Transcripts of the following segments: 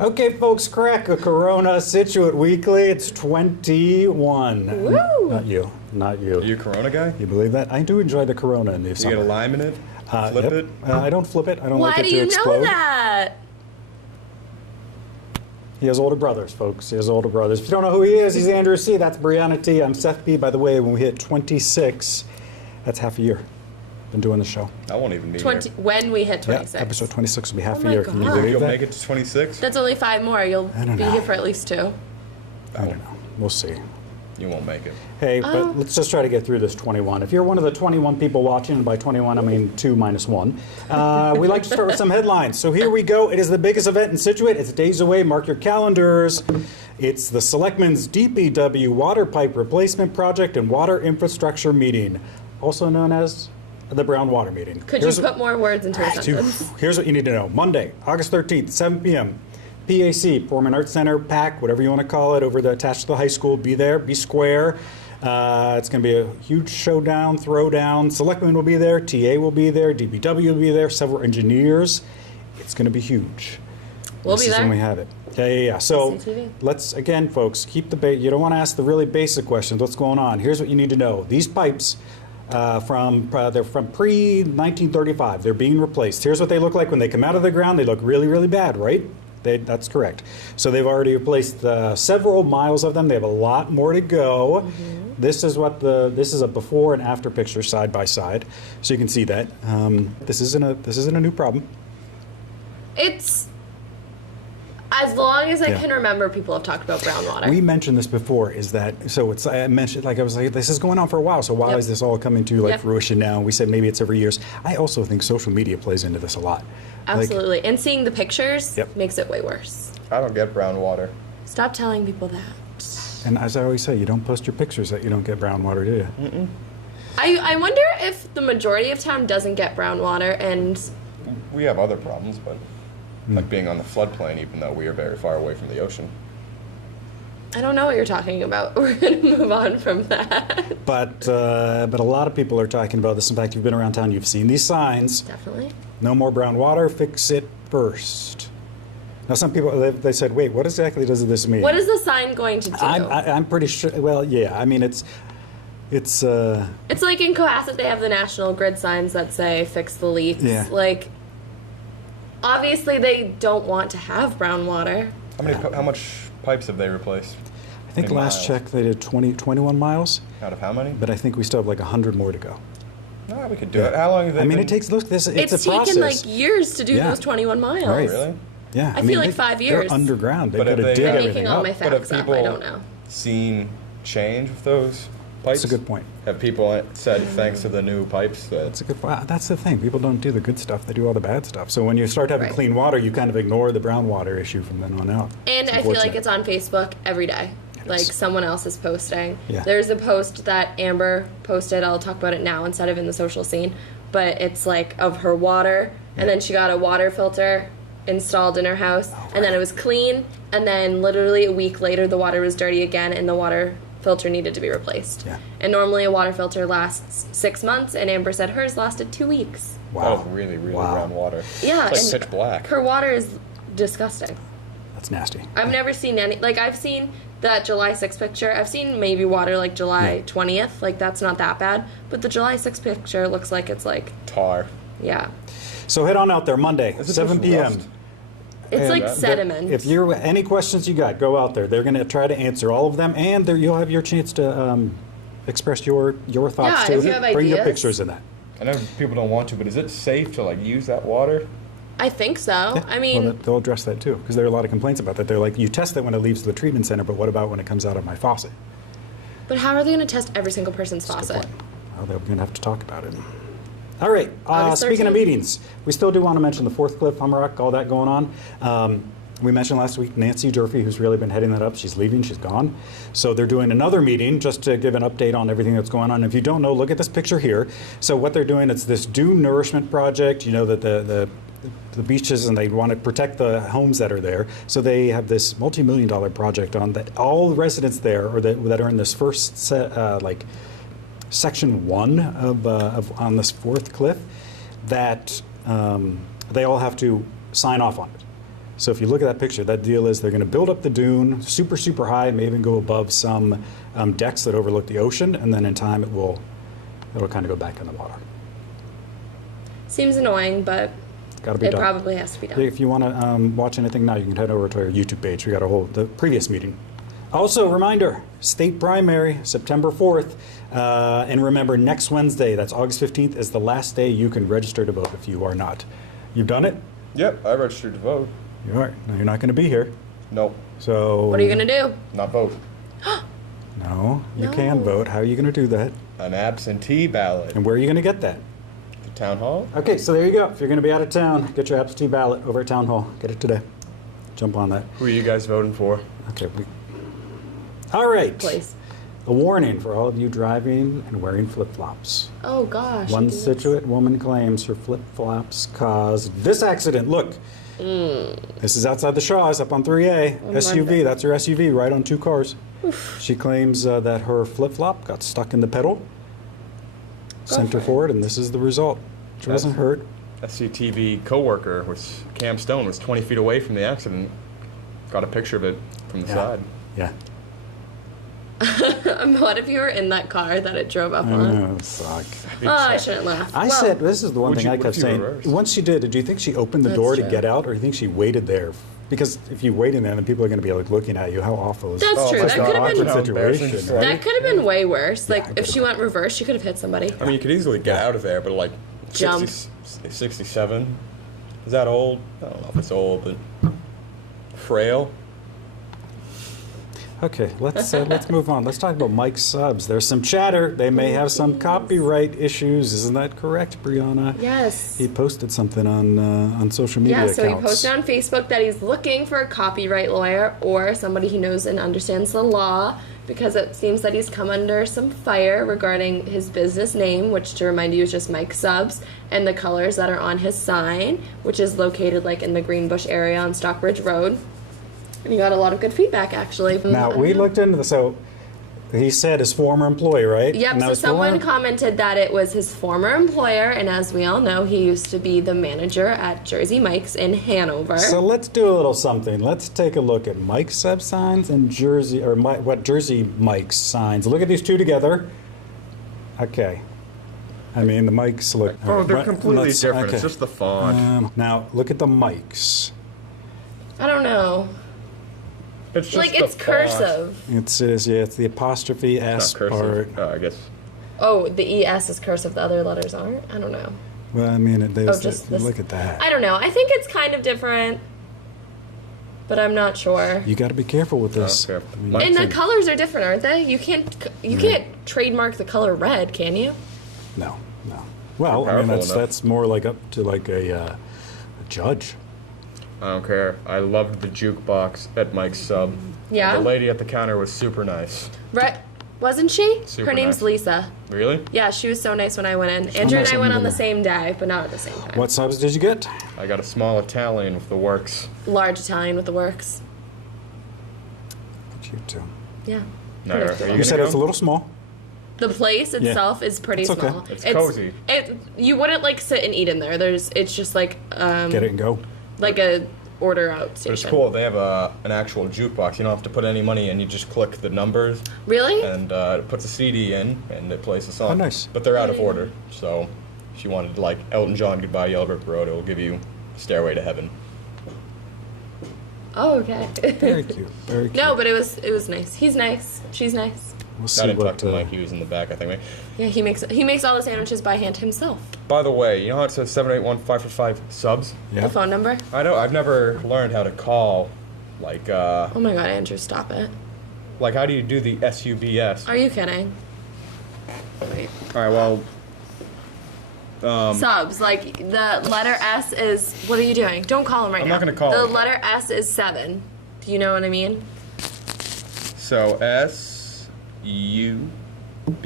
Okay, folks, crack a Corona Scituate Weekly. It's 21. Woo! Not you. Not you. Are you a Corona guy? You believe that? I do enjoy the Corona in the You summer. get a lime in it? Flip Yep. it? I don't flip it. I don't Why like it do to you explode. know that? He has older brothers, folks. He has older brothers. If you don't know who he is, he's Andrew C. That's Brianna T. I'm Seth B. By the way, when we hit 26, that's half a year. Been doing the show. I won't even be 20 here. when we hit 26. Yeah, episode 26 will be half Oh a my year. Can you God. believe You'll that? make it to 26? That's only 5 more. You'll I don't be know. here for at least 2. I don't know. We'll see. You won't make it. Hey, Oh. but let's just try to get through this 21. If you're one of the 21 people watching, and by 21 I mean 2 minus 1, we like to start with some headlines. So here we go. It is the biggest event in Scituate. It's days away. Mark your calendars. It's the Selectmen's DPW Water Pipe Replacement Project and Water Infrastructure Meeting, also known as the Brown Water Meeting. Could you put more words into a sentence? Here's what you need to know. Monday, August 13th, 7 p.m. PAC, Performing Arts Center, PAC, whatever you want to call it, over the attached to the high school. Be there, be square. It's going to be a huge showdown, throwdown. Selectmen will be there, TA will be there, DPW will be there, several engineers. It's going to be huge. We'll This be is there. when we have it. Yeah. So CCTV. let's, again, folks, keep the you don't want to ask the really basic questions. What's going on? Here's what you need to know. These pipes, they're from pre-1935. They're being replaced. Here's what they look like when they come out of the ground. They look really, really bad, right? That's correct. So they've already replaced several miles of them. They have a lot more to go. Mm-hmm. This is this is a before and after picture side by side, so you can see that. This isn't a new problem. It's as long as I Yeah. can remember, people have talked about brown water. We mentioned this before. Is that so? It's I mentioned I was like, this is going on for a while. So why Yep. is this all coming to Yep. fruition now? We said maybe it's every year. I also think social media plays into this a lot. Absolutely. And seeing the pictures Yep. makes it way worse. I don't get brown water. Stop telling people that. And as I always say, you don't post your pictures that you don't get brown water, do you? I wonder if the majority of town doesn't get brown water, and We have other problems, but like being on the floodplain, even though we are very far away from the ocean. I don't know what you're talking about. We're going to move on from that. But a lot of people are talking about this. In fact, you've been around town, you've seen these signs. Definitely. No more brown water, fix it first. Now, some people, they said, wait, what exactly does this mean? What is the sign going to do? I'm pretty sure, well, yeah, I mean, it's It's like in Cohasset, they have the National Grid signs that say "fix the leaks." Yeah. Like, obviously, they don't want to have brown water. How much pipes have they replaced? I think In last miles. check they did 21 miles, Out of how many? but I think we still have like 100 more to go. No, we could do it. How long have they I mean, been? it takes, look, it's It's a process. taken like years to do Yeah. those 21 miles. Right. Really? Yeah, I feel like 5 years. They're underground. They've But got have to they- dig I'm I'm everything making all up. my But have facts up. people I don't know. seen change with those pipes? That's a good point. Have people said thanks to the new pipes that That's a good point. That's the thing. People don't do the good stuff. They do all the bad stuff. So when you start having Right. clean water, you kind of ignore the brown water issue from then on out. And It's I feel like unfortunate. it's on Facebook every day. Like is. someone else is posting. Yeah. There's a post that Amber posted. I'll talk about it now instead of in the social scene. But it's like of her water, and then she got a water filter installed in her house, and then it was clean, and then literally a week later the water was dirty again, and the water filter needed to be replaced. Yeah. And normally a water filter lasts 6 months, and Amber said hers lasted 2 weeks. Wow. that was really, really Wow. brown water. Yeah, It's and like pitch black. her water is disgusting. That's nasty. I've never seen any, like, I've seen that July 6th picture. I've seen maybe water like July 20th. Like, that's not that bad. But the July 6th picture looks like it's like, Tar. yeah. So head on out there Monday, Is it 7 just p.m. rust? It's And like that- sediment. If you're any questions you got, go out there. They're going to try to answer all of them, and there you'll have your chance to express your thoughts Yeah, too. if you have Bring your ideas. pictures in that. I know people don't want to, but is it safe to like use that water? I think so. I mean, Well, they'll address that too, because there are a lot of complaints about that. They're like, you test it when it leaves the treatment center, but what about when it comes out of my faucet? but how are they going to test every single person's That's a good faucet? point. Well, they're going to have to talk about it. All right. August Speaking of 13th. meetings, we still do want to mention the Fourth Cliff, Humrock, all that going on. We mentioned last week Nancy Durfee, who's really been heading that up. She's leaving. She's gone. So they're doing another meeting just to give an update on everything that's going on. If you don't know, look at this picture here. So what they're doing, it's this dune nourishment project. You know that the beaches, and they want to protect the homes that are there. So they have this multi-million-dollar project on that. All residents there, or that are in this first set, like section 1 of on this fourth cliff, that they all have to sign off on it. So if you look at that picture, that deal is they're going to build up the dune super, super high, may even go above some decks that overlook the ocean, and then in time it'll kind of go back in the water. Seems annoying, but Got to be it done. probably has to be done. If you want to watch anything now, you can head over to our YouTube page. We got the previous meeting. Also, reminder, state primary, September 4th. And remember, next Wednesday, that's August 15th, is the last day you can register to vote if you are not. You've done it? Yep, I registered to vote. You are. No, you're not going to be here. Nope, So. What are you going to do? not vote. No, you No. can vote. How are you going to do that? An absentee ballot. And where are you going to get that? The town hall? Okay, so there you go. If you're going to be out of town, get your absentee ballot over at Town Hall. Get it today. Jump on that. Who are you guys voting for? Okay. All right. Place. A warning for all of you driving and wearing flip-flops. Oh, gosh. One I do this. Scituate woman claims her flip-flops caused this accident. Look. This is outside the Shaws, up on 3A. SUV, Monday. that's her SUV, right on two cars. She claims that her flip-flop got stuck in the pedal, sent her for it. forward, and this is the result. She wasn't hurt. SCTV coworker was Cam Stone was 20 feet away from the accident. Got a picture of it from the Yeah. side. Yeah. What if you were in that car that it drove up I on? know, suck. Oh, I shouldn't laugh. I Well, said, this is the one Would thing you- I what kept if you saying. reversed? Once she did you think she opened the That's door to true. get out, or do you think she waited there? Because if you wait in there, then people are going to be like looking at you. How awful is That's Oh, true. it's That not could have awkward been. how embarrassing situation, to right? say. That could have been way worse. Like, it if could've she went reverse, she could have hit somebody. I mean, you could easily get out of there, but like Jump. 67? Is that old? I don't know if it's old, but frail. Okay, let's move on. Let's talk about Mike's subs. There's some chatter. They may have some copyright issues. Isn't that correct, Brianna? Yes. He posted something on social media Yeah, so he accounts. posted on Facebook that he's looking for a copyright lawyer or somebody who knows and understands the law because it seems that he's come under some fire regarding his business name, which to remind you is just Mike Subs, and the colors that are on his sign, which is located like in the Greenbush area on Stockbridge Road. And he got a lot of good feedback actually. Now we looked into the so. He said his former employee, right? Yep, And that so was someone former- commented that it was his former employer, and as we all know, he used to be the manager at Jersey Mike's in Hanover. So let's do a little something. Let's take a look at Mike's sub signs and Jersey, or what Jersey Mike's signs. Look at these two together. Okay. I mean, the Mike's look. Oh, they're right, completely let's- different. okay. It's just the font. Now, look at the Mike's. I don't know. It's just Like, the it's font. cursive. It says, yeah, it's the apostrophe S Not cursive. part. I guess. Oh, the ES is cursive, the other letters aren't? I don't know. Well, I mean, just this- look at that. I don't know. I think it's kind of different, but I'm not sure. You got to be careful with this. Okay. I mean, Mike- And the colors are different, aren't they? You can't trademark the color red, can you? no. Well, You're I mean, powerful enough. that's more like up to like a judge. I don't care. I loved the jukebox at Mike's Sub. Yeah? The lady at the counter was super nice. Right? Wasn't she? Super Her name's nice. Lisa. Really? Yeah, she was so nice when I went in. Andrew and nice I of went you on the to- same day, but not at the same time. What subs did you get? I got a small Italian with the works. Large Italian with the works. You too. Yeah. No, Pretty are cool. you You said gonna it's a go? little small. The place itself is pretty It's okay. small. It's cozy. You wouldn't like sit and eat in there. It's just like Get it and go. like a order out But station. it's cool. They have an actual jukebox. You don't have to put any money in. You just click the numbers, Really? and it puts a CD in, and it plays the song. Oh, nice. But they're out of order. So if you wanted like Elton John, Goodbye Yellow Brick Road, it will give you Stairway to Heaven. Oh, okay. Very cute. Very cute. No, but it was nice. He's nice. She's nice. We'll I see didn't talk what. to Mike. He was in the back, I think. Yeah, he makes all the sandwiches by hand himself. By the way, you know how it says 781-545 subs? Yeah. The phone number? I know. I've never learned how to call. Like, Oh my god, Andrew, stop it. like how do you do the SUBS? Are you kidding? Wait. All right. Well, Subs, like the letter S is. What are you doing? Don't call him right I'm now. not gonna call The him. letter S is 7. Do you know what I mean? so SUB.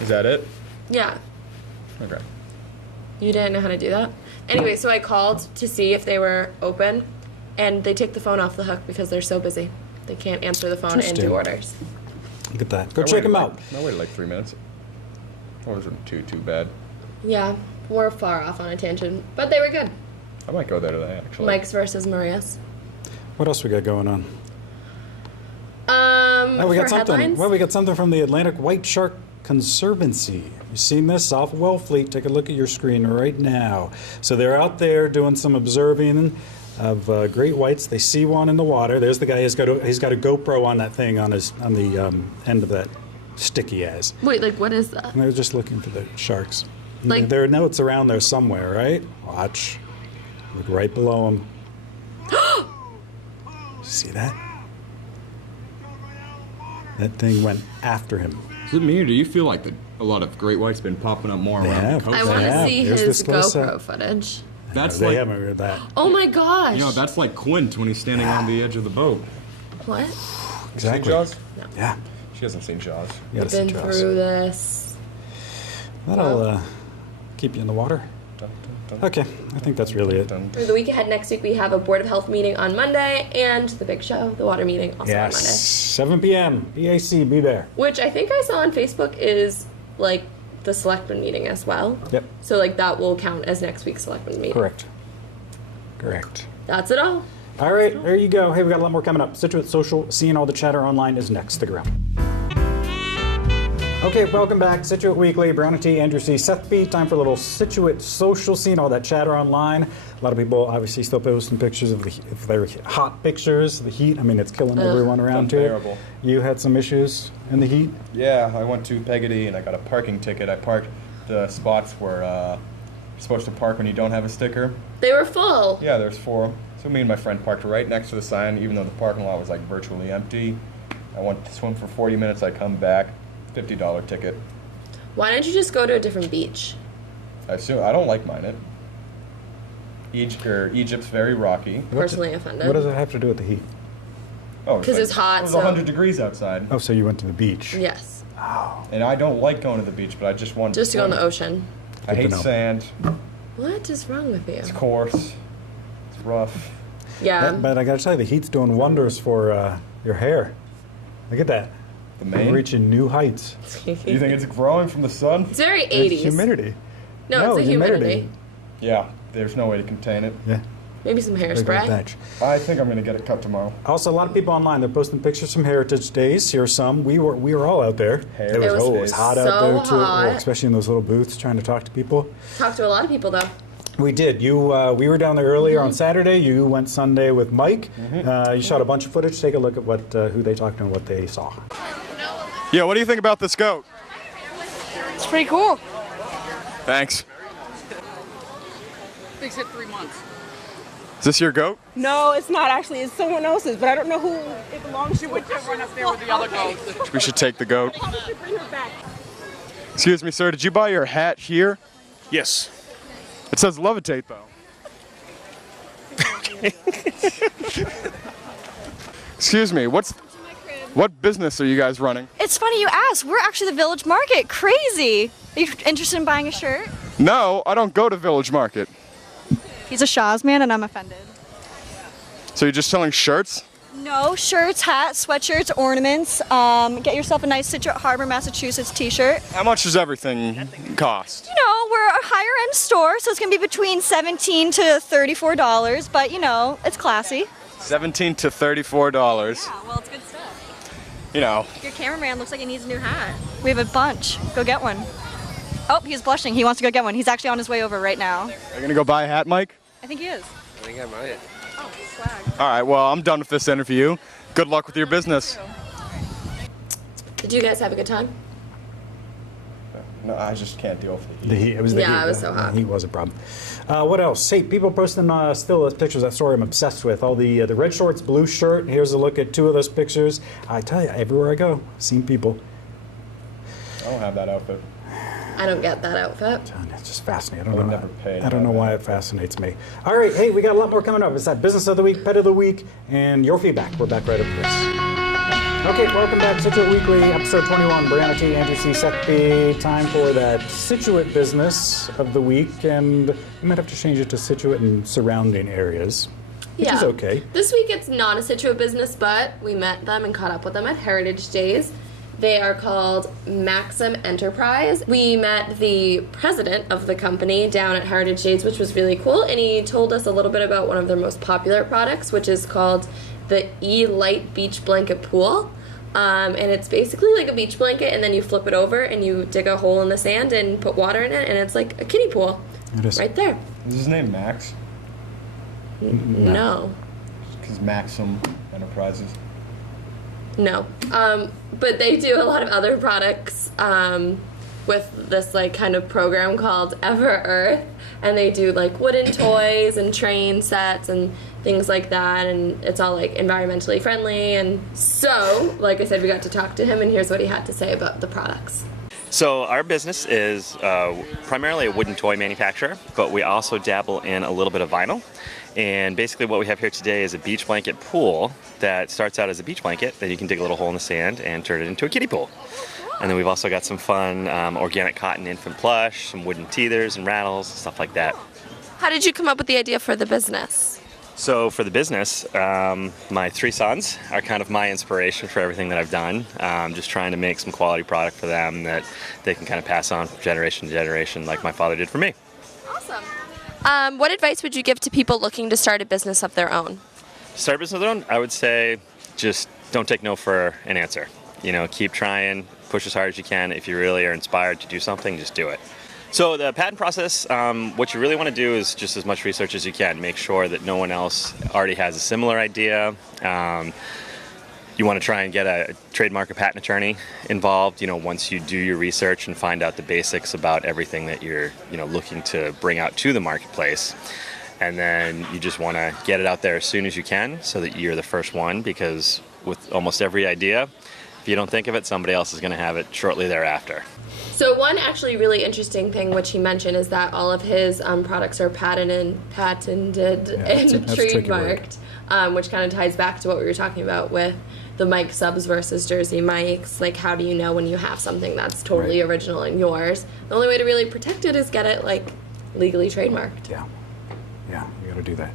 Is that it? Yeah. Okay. You didn't know how to do that? Anyway, so I called to see if they were open, and they take the phone off the hook because they're so busy. They can't answer the phone and Interesting. do orders. Look at that. Go I check waited him like- out. I waited like 3 minutes. That wasn't too bad. Yeah, we're far off on a tangent, but they were good. I might go there today, actually. Mike's versus Maria's. What else we got going on? We for got something. headlines? Well, we got something from the Atlantic White Shark Conservancy. You seen this? South Wellfleet. Take a look at your screen right now. So they're out there doing some observing of great whites. They see one in the water. There's the guy. He's got a GoPro on that thing on the end of that stick he has. Wait, like what is that? And they're just looking for the sharks. Like- There are notes around there somewhere, right? Watch. Look right below him. See that? That thing went after him. Is it me, or do you feel like a lot of great whites been popping up more They around have. the coast? I want to Yeah, see there's his this close GoPro up. footage. That's they like, haven't heard that. Oh my gosh. you know, that's like Quint when he's standing on the edge of the boat. What? Exactly. Seen Jaws? Yeah. She hasn't seen Jaws. You gotta I've see been Jaws. through this. That'll keep you in the water. Dun, dun, dun, Okay, I think that's really it. dun. For the week ahead next week, we have a Board of Health meeting on Monday and the big show, the water meeting, also Yes, on Monday. 7 p.m. BAC, be there. Which I think I saw on Facebook is like the selectmen meeting as well. Yep, So like that will count as next week's selectmen meeting. correct. Correct. That's it all. All right, there you go. Hey, we got a lot more coming up. Scituate Social, seeing all the chatter online is next. Stick around. Okay, welcome back. Scituate Weekly, Brown and T, Andrew C, Seth B. Time for a little Scituate Social, seeing all that chatter online. A lot of people obviously still posting pictures of if they're hot pictures. The heat, I mean, it's killing everyone around here. Unbearable. You had some issues in the heat? Yeah, I went to Peggotty and I got a parking ticket. I parked the spots where you're supposed to park when you don't have a sticker. They were full. Yeah, there's 4. So me and my friend parked right next to the sign, even though the parking lot was like virtually empty. I went to swim for 40 minutes. I come back, $50 ticket. Why don't you just go to a different beach? I don't like mine. Egypt's very rocky. Personally offended. What does it have to do with the heat? Oh, 'Cause it's hot, It was so- 100 degrees outside, Oh, so you went to the beach. Yes. and I don't like going to the beach, but I just want Just to go in the ocean. I Good to hate know. sand. What is wrong with you? It's coarse. It's rough. Yeah. But I gotta tell you, the heat's doing wonders for your hair. Look at that. The We're mane. reaching new heights. You think it's growing from the sun? It's very It's 80s. humidity. No, it's the humidity. Yeah. There's no way to contain it. Yeah. Maybe some Big old hairspray. batch. I think I'm gonna get it cut tomorrow. Also, a lot of people online, they're posting pictures from Heritage Days. Here's some. We were all out there. Heritage It was Days. hot so out there too, hot. especially in those little booths trying to talk to people. Talked to a lot of people though. We did. We were down there earlier on Saturday. You went Sunday with Mike. You shot a bunch of footage. Take a look at who they talked to and what they saw. Yeah, what do you think about this goat? It's pretty cool. Thanks. Things hit 3 months. Is this your goat? No, it's not actually. It's someone else's, but I don't know who it belongs to. Went to run up there with the other goat. We should take the goat. Probably should bring her back. Excuse me, sir. Did you buy your hat here? Yes. It says levitate, though. Excuse me. What business are you guys running? It's funny you ask. We're actually the Village Market. Crazy. Are you interested in buying a shirt? No, I don't go to Village Market. He's a Shaw's man and I'm offended. So you're just selling shirts? No, shirts, hats, sweatshirts, ornaments. Get yourself a nice Scituate Harbor, Massachusetts t-shirt. How much does everything cost? You know, we're a higher end store, so it's gonna be between $17 to $34, but you know, it's classy. $17 to $34. Yeah, well, it's good stuff. You know, Your cameraman looks like he needs a new hat. We have a bunch. Go get one. Oh, he's blushing. He wants to go get one. He's actually on his way over right now. are you gonna go buy a hat, Mike? I think he is. I think I might. Oh, swag. All right. Well, I'm done with this interview. Good luck with your business. Did you guys have a good time? No, I just can't deal with the The heat. It was the Yeah, heat. it was so hot. The heat was a problem. What else? Hey, people posting still pictures of that story I'm obsessed with. All the red shorts, blue shirt. Here's a look at 2 of those pictures. I tell you, everywhere I go, seen people. I don't have that outfit. I don't get that outfit. It's just fascinating. I would never pay to I don't have know that why it outfit. fascinates me. All right, hey, we got a lot more coming up. It's that Business of the Week, Pet of the Week, and your feedback. We're back right after this. Okay, welcome back. Scituate Weekly, episode 21. Brianna T, Andrew C, Seth B. Time for that Scituate Business of the Week, and we might have to change it to Scituate and surrounding areas, which is okay. This week it's not a Scituate business, but we met them and caught up with them at Heritage Days. They are called Maxim Enterprise. We met the president of the company down at Heritage Days, which was really cool, and he told us a little bit about one of their most popular products, which is called the E-Light Beach Blanket Pool. And it's basically like a beach blanket, and then you flip it over and you dig a hole in the sand and put water in it, and it's like a kiddie pool. It is. Right there. Is his name Max? No. Because Maxim Enterprises. No. But they do a lot of other products with this like kind of program called Ever Earth, and they do like wooden toys and train sets and things like that, and it's all like environmentally friendly. And so, like I said, we got to talk to him, and here's what he had to say about the products. So our business is primarily a wooden toy manufacturer, but we also dabble in a little bit of vinyl. And basically what we have here today is a beach blanket pool that starts out as a beach blanket, then you can dig a little hole in the sand and turn it into a kiddie pool. And then we've also got some fun organic cotton infant plush, some wooden teethers and rattles, stuff like that. How did you come up with the idea for the business? So for the business, my 3 sons are kind of my inspiration for everything that I've done. Just trying to make some quality product for them that they can kind of pass on from generation to generation like my father did for me. Awesome. What advice would you give to people looking to start a business of their own? Start a business of their own, I would say just don't take no for an answer. You know, keep trying, push as hard as you can. If you really are inspired to do something, just do it. So the patent process, what you really want to do is just as much research as you can. Make sure that no one else already has a similar idea. You want to try and get a trademark or patent attorney involved, you know, once you do your research and find out the basics about everything that you're, you know, looking to bring out to the marketplace. And then you just want to get it out there as soon as you can so that you're the first one, because with almost every idea, if you don't think of it, somebody else is going to have it shortly thereafter. So one actually really interesting thing which he mentioned is that all of his products are patented that's and a tricky word. trademarked, which kind of ties back to what we were talking about with the Mike subs versus Jersey Mikes. Like, how do you know when you have something that's totally Right. original and yours? The only way to really protect it is get it like legally trademarked. Yeah, you got to do that.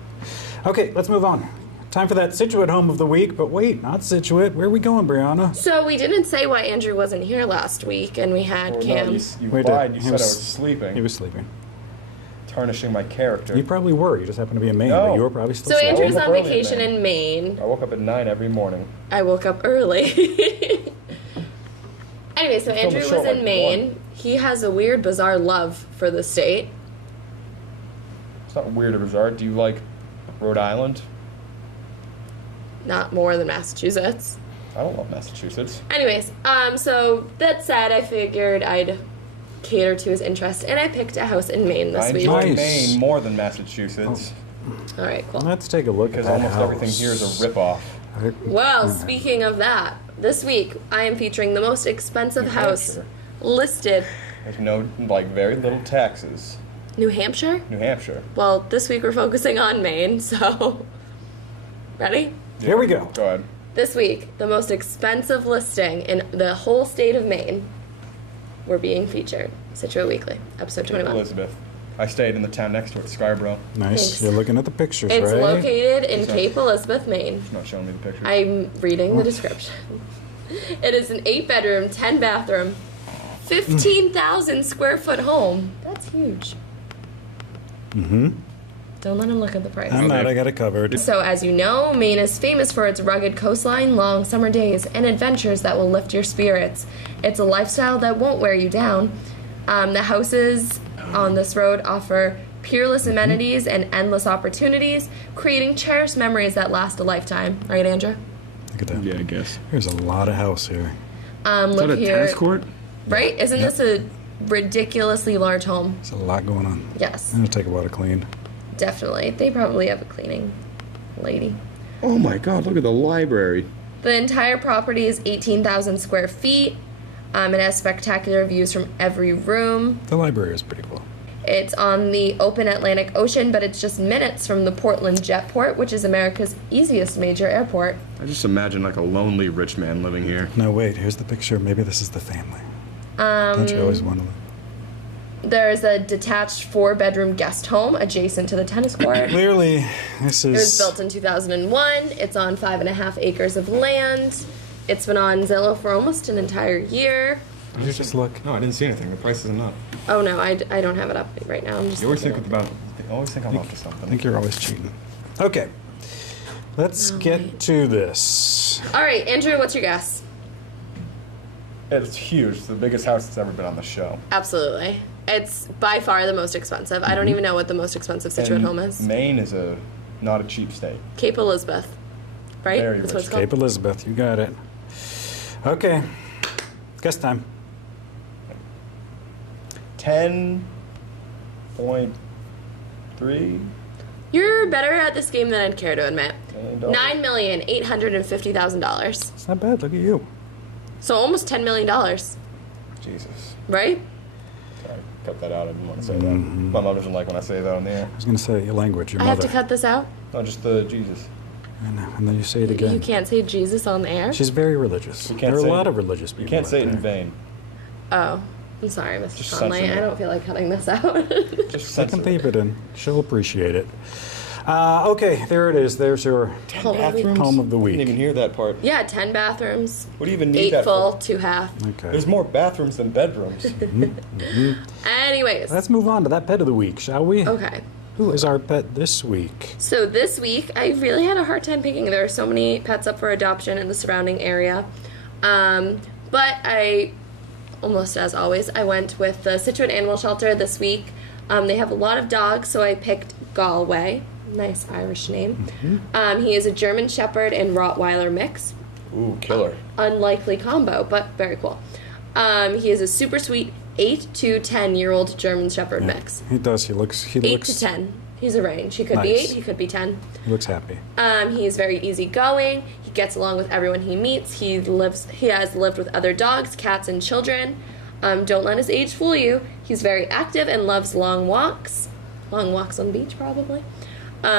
Okay, let's move on. Time for that Scituate home of the week, but wait, not Scituate. Where are we going, Brianna? So we didn't say why Andrew wasn't here last week, and we had Oh, Cam. no, you Wait, lied. You he said was- I was sleeping. He was sleeping. Tarnishing my character. You probably were. You just happened to be in Maine, No. but you were probably still So sleeping. Andrew's woke up on early in vacation Maine. in Maine. I woke up at 9 every morning. I woke up early. Anyway, so You filmed Andrew the was show in like Maine. 1. He has a weird, bizarre love for the state. It's not weird or bizarre. Do you like Rhode Island? Not more than Massachusetts. I don't love Massachusetts. Anyways, so that said, I figured I'd cater to his interest, and I picked a house in Maine I this week. enjoy Nice. Maine more than Massachusetts All right, cool. Let's take a look because at that almost house. everything here is a ripoff. Well, speaking of that, this week I am featuring the most expensive New house Hampshire. listed. There's no, like, very little taxes. New Hampshire? New Hampshire. Well, this week we're focusing on Maine, so. Ready? Here we go. Go ahead. This week, the most expensive listing in the whole state of Maine were being featured. Scituate Weekly, episode 21. Elizabeth. I stayed in the town next to it, Scarborough. Nice. Thanks. You're looking at the pictures, It's right? located in It's not- Cape Elizabeth, Maine. It's not showing me the pictures. I'm reading the description. It is an 8-bedroom, 10-bathroom, 15,000 square foot home. That's huge. Mm-hmm. Don't let him look at the price. I'm not. I got it covered. So, as you know, Maine is famous for its rugged coastline, long summer days, and adventures that will lift your spirits. It's a lifestyle that won't wear you down. The houses on this road offer peerless amenities and endless opportunities, creating cherished memories that last a lifetime. Right, Andrew? Look at that. Yeah, I guess. There's a lot of house here. Is Look that a here. tennis court? Right? Isn't this a ridiculously large home? There's a lot going on. Yes, It'll take a while to clean. definitely. They probably have a cleaning lady. Oh my God! Look at the library. The entire property is 18,000 square feet. It has spectacular views from every room. The library is pretty cool. It's on the open Atlantic Ocean, but it's just minutes from the Portland Jetport, which is America's easiest major airport. I just imagine like a lonely rich man living here. No, wait. Here's the picture. Maybe this is the family. Don't you always want to? There's a detached 4-bedroom guest home adjacent to the tennis court. Clearly, this It was is. built in 2001. It's on 5.5 acres of land. It's been on Zillow for almost an entire year. Did you just look? No, I didn't see anything. The price isn't up. Oh no, I don't have it up right now. I'm just You always think looking about. I always think I'm up to I something. think you're always cheating. Okay. Let's get to this. All right, Andrew, what's your guess? It's huge. It's the biggest house that's ever been on the show. Absolutely. It's by far the most expensive. I don't even know what the most expensive Scituate And home is. Maine is not a cheap state. Cape Elizabeth, right? Very That's what it's rich. called. Cape Elizabeth, you got it. Okay. Guess time. 10.3. You're better at this game than I'd care to admit. $9,850,000. $9,850,000. It's not bad. Look at you. So almost $10 million, Jesus. right? Sorry, cut that out. I didn't want to say that. My mom doesn't like when I say that on the air. I was going to say your language, your I mother. have to cut this out. No, just the Jesus. And then you say it again. You can't say Jesus on the air. She's very religious. can't There are a say lot it. of religious people. You can't out say it in there. vain. Oh, I'm sorry, Mr. Just Conley. censor I it. don't feel like cutting this out. Just I can censor leave it. it in. She'll appreciate it. Okay, there it is. There's your Home of the week. home of the I week. didn't even hear that part. Yeah, 10 bathrooms. What do you even need 8 that full, for? 2 half. Okay. There's more bathrooms than bedrooms. Anyways, Let's move on to that pet of the week, shall we? okay. Who is our pet this week? So this week, I really had a hard time picking. There are so many pets up for adoption in the surrounding area. But I, almost as always, I went with the Scituate Animal Shelter this week. They have a lot of dogs, so I picked Galway. Nice Irish name. He is a German Shepherd and Rottweiler mix. Ooh, killer. Unlikely combo, but very cool. He is a super sweet 8 to 10-year-old German Shepherd mix. He does. He looks. 8 to 10. He's a range. He could be Nice. 8, he could be 10. He looks happy. He is very easygoing. He gets along with everyone he meets. He has lived with other dogs, cats, and children. Don't let his age fool you. He's very active and loves long walks. Long walks on the beach, probably.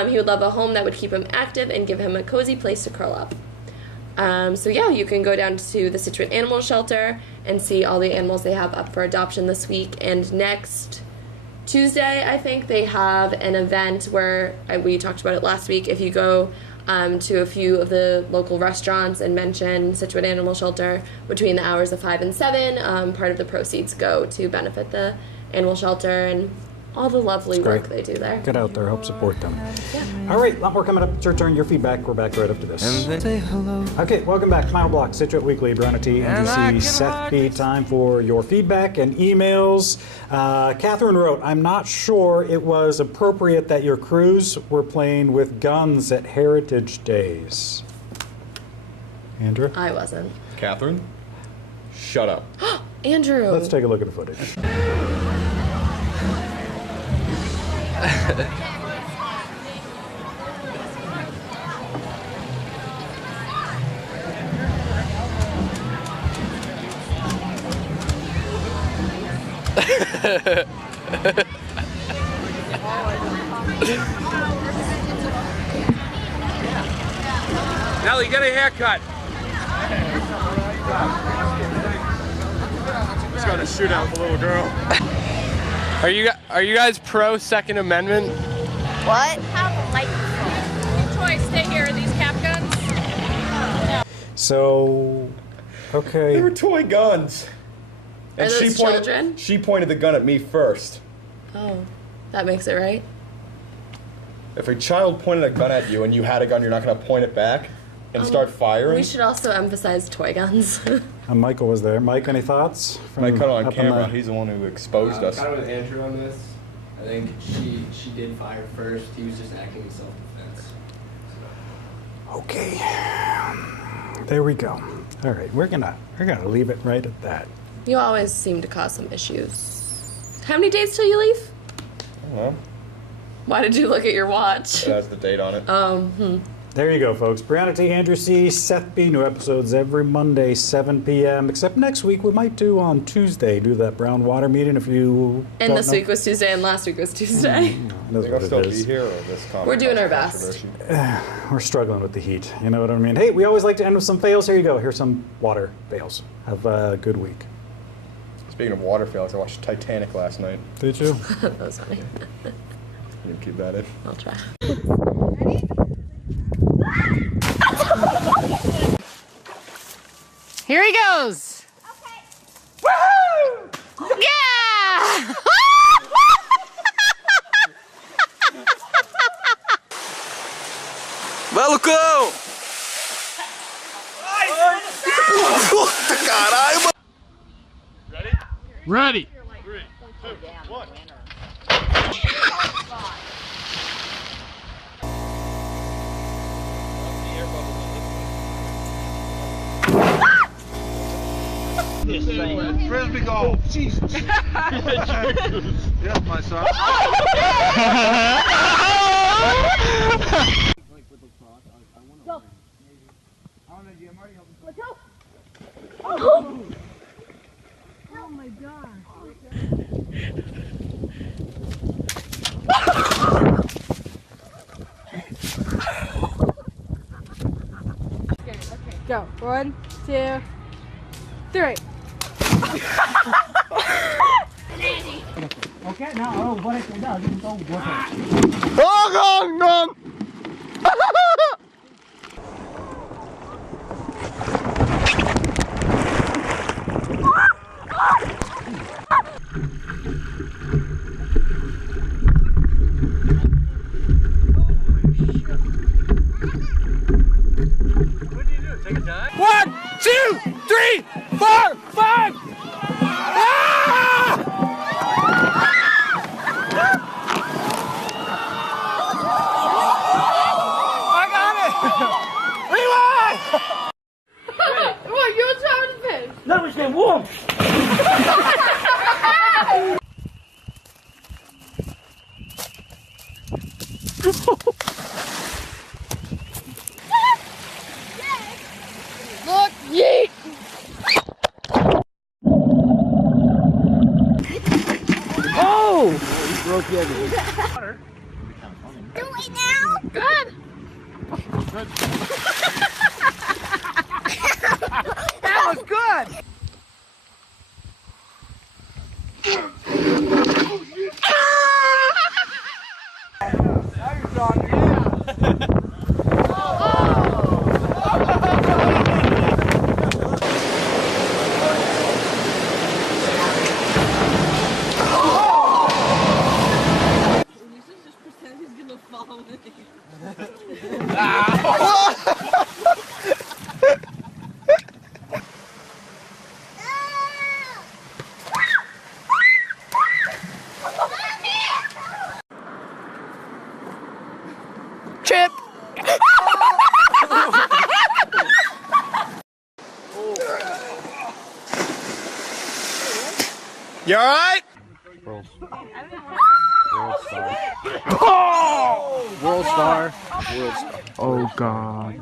He would love a home that would keep him active and give him a cozy place to curl up. So yeah, you can go down to the Scituate Animal Shelter and see all the animals they have up for adoption this week. And next Tuesday, I think, they have an event where we talked about it last week. If you go to a few of the local restaurants and mention Scituate Animal Shelter between the hours of 5 and 7, part of the proceeds go to benefit the animal shelter and all the lovely That's work great. they do there. Get out there, help support them. All right, a lot more coming up. It's your turn, your feedback. We're back right after this. Okay, welcome back. Final block, Scituate Weekly, Brianna T, NBC, Seth B. Time for your feedback and emails. Catherine wrote, I'm not sure it was appropriate that your crews were playing with guns at Heritage Days. Andrew? I wasn't. Catherine, shut up. Andrew! Let's take a look at the footage. Ellie, get a haircut. Just got a shootout with a little girl. Are you guys pro Second Amendment? What? Troy, stay here. Are these cap guns? So, They okay. were toy guns. Are those children? She pointed the gun at me first. Oh, that makes it right. If a child pointed a gun at you and you had a gun, you're not going to point it back and start firing? We should also emphasize toy guns. Michael was there. Mike, any thoughts? I cut it on up camera. the- He's the one who exposed us. Kind of with Andrew on this. I think she did fire first. He was just acting in self-defense. Okay. There we go. All right, we're gonna leave it right at that. You always seem to cause some issues. How many days till you leave? I don't know. Why did you look at your watch? It has the date on it. There you go, folks. Brianna T, Andrew C, Seth B. New episodes every Monday, 7 p.m. Except next week we might do on Tuesday. Do that brown water meeting if you. And don't this know. week was Tuesday and last week was Tuesday. That's Think I'll what it still is. be here, or this comment We're doing our causes best. controversy? We're struggling with the heat. You know what I mean? Hey, we always like to end with some fails. Here you go. Here's some water fails. Have a good week. Speaking of water fails, I watched Titanic last night. Did you? That was funny. You can keep that in. I'll try. Here he goes. Okay. Woohoo! Yeah! Malucão! Puta caralho! Ready? 3, 2, 1. Frisbee golf. Jesus. Yes, my son. Go. Let's go. Oh my God. Go. 1, 2, 3. Okay, now what I can do is go water. Oh, no! Take a dive. 1, 2, 3, 4, 5! Ah! I got it! Rewind! What, you're trying to fish? That was getting warm. Look, yeet! Oh! Do it now. Good. That was good. Chip! You alright? World star. World star. World star. Oh God.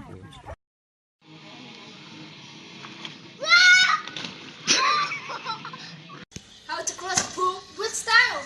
How to cross pool with style.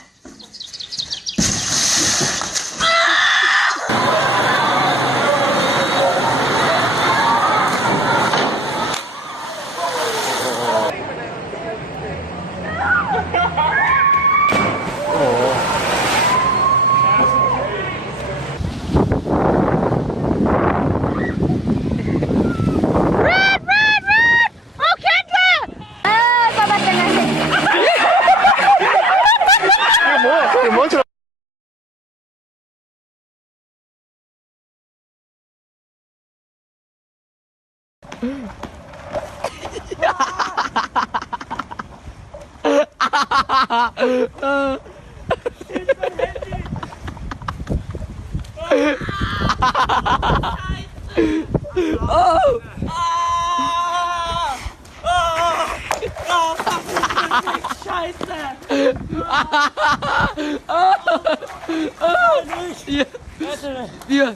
Ja.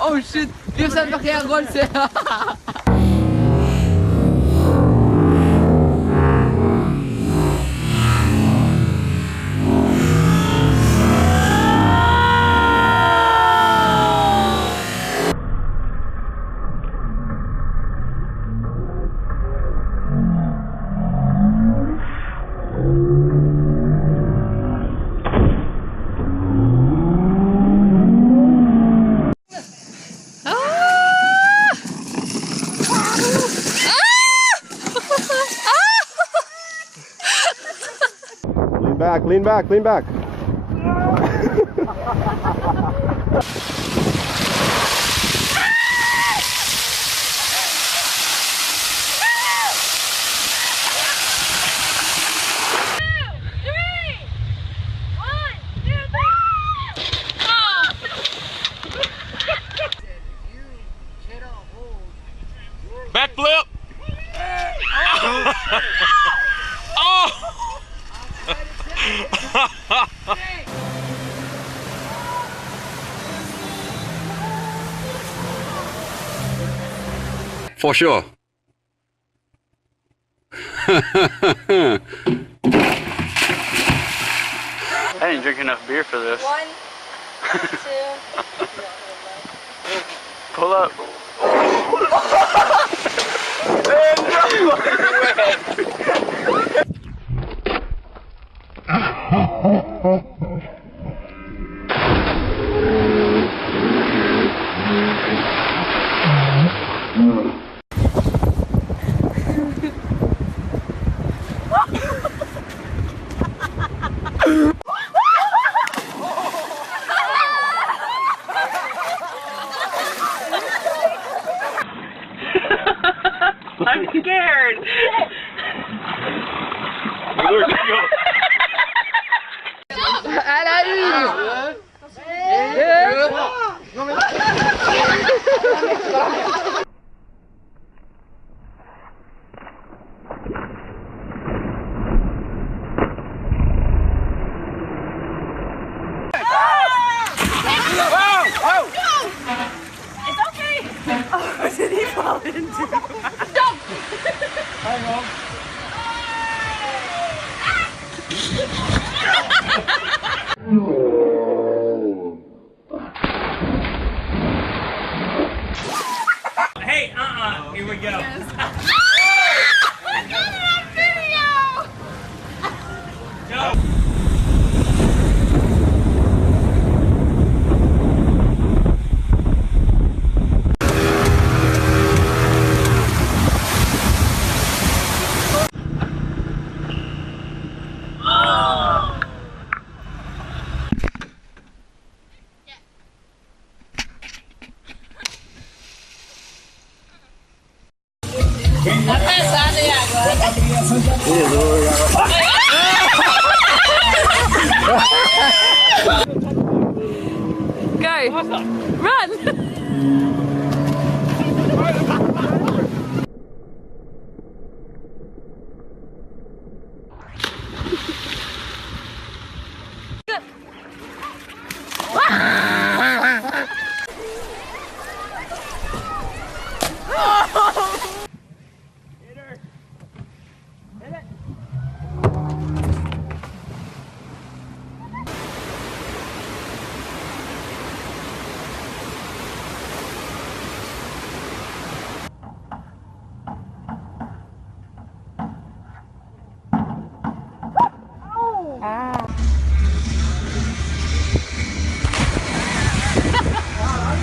Oh shit, wir haben einfach hergerollt. back, lean back, lean back. Backflip! Oh! For sure. I didn't drink enough beer for this. 1, 2. Pull up. I'm scared. It's okay. Oh, did he fall into? Stop! Hang on. Hey, here we go. Go! Run!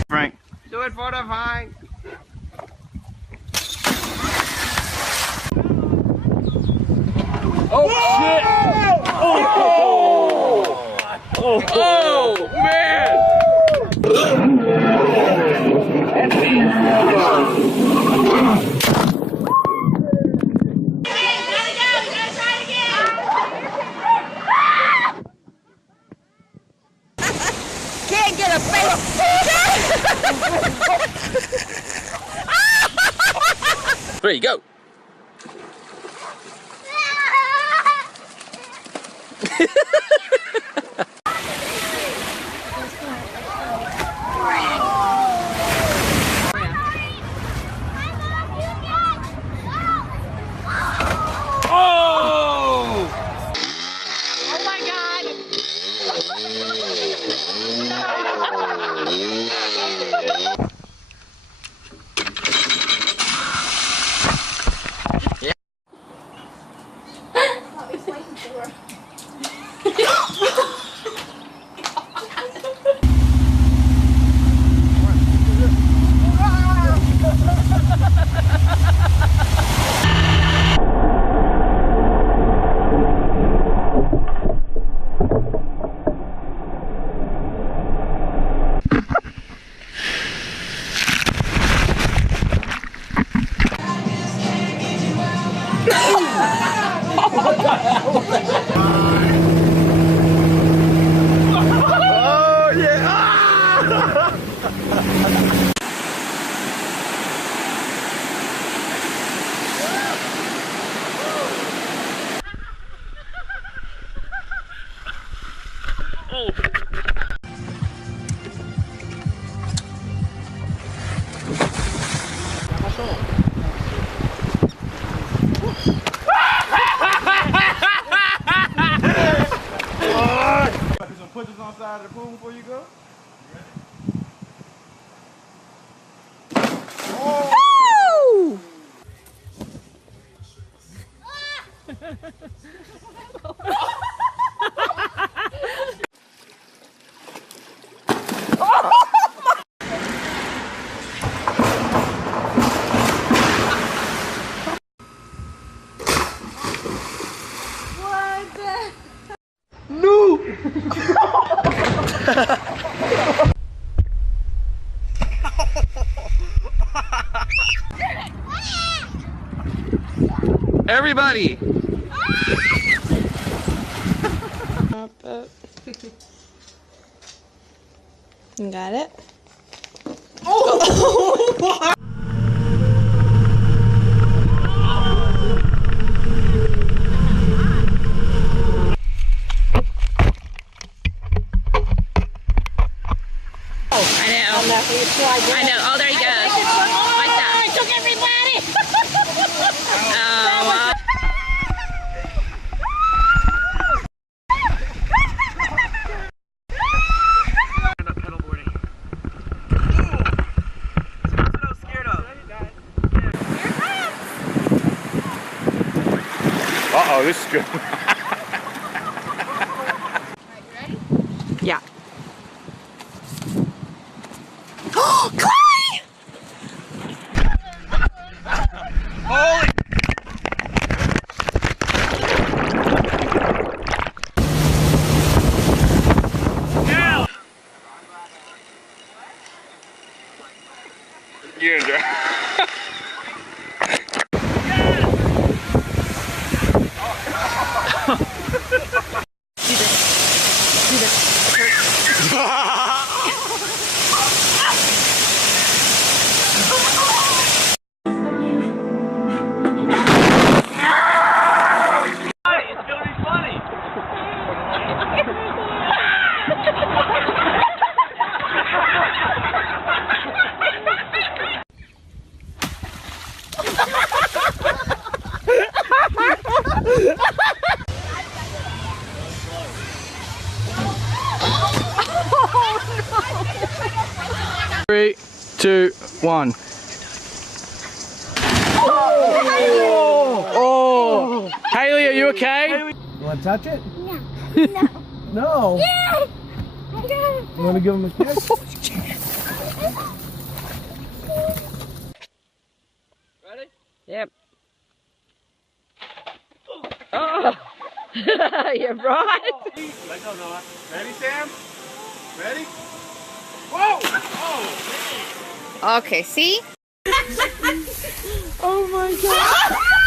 Frank. Do it for the fine. Oh shit! Oh man! Can't get a face. There you go. Put some pushes on the side of the pool before you go. Oh! Everybody! You got it? I know. Oh, there he goes. Like that. I took everybody. Oh, Uh-oh, this is good. Yeah. Holy! Yeah! You're in there. Three, two, one. Oh! Haley, are you okay? You want to touch it? No. No. Yeah. You want to give him a kiss? Ready? Yep. Oh! You're right. Let go, Noah. Ready, Sam? Ready? Whoa! Oh! Okay, see? Oh my god.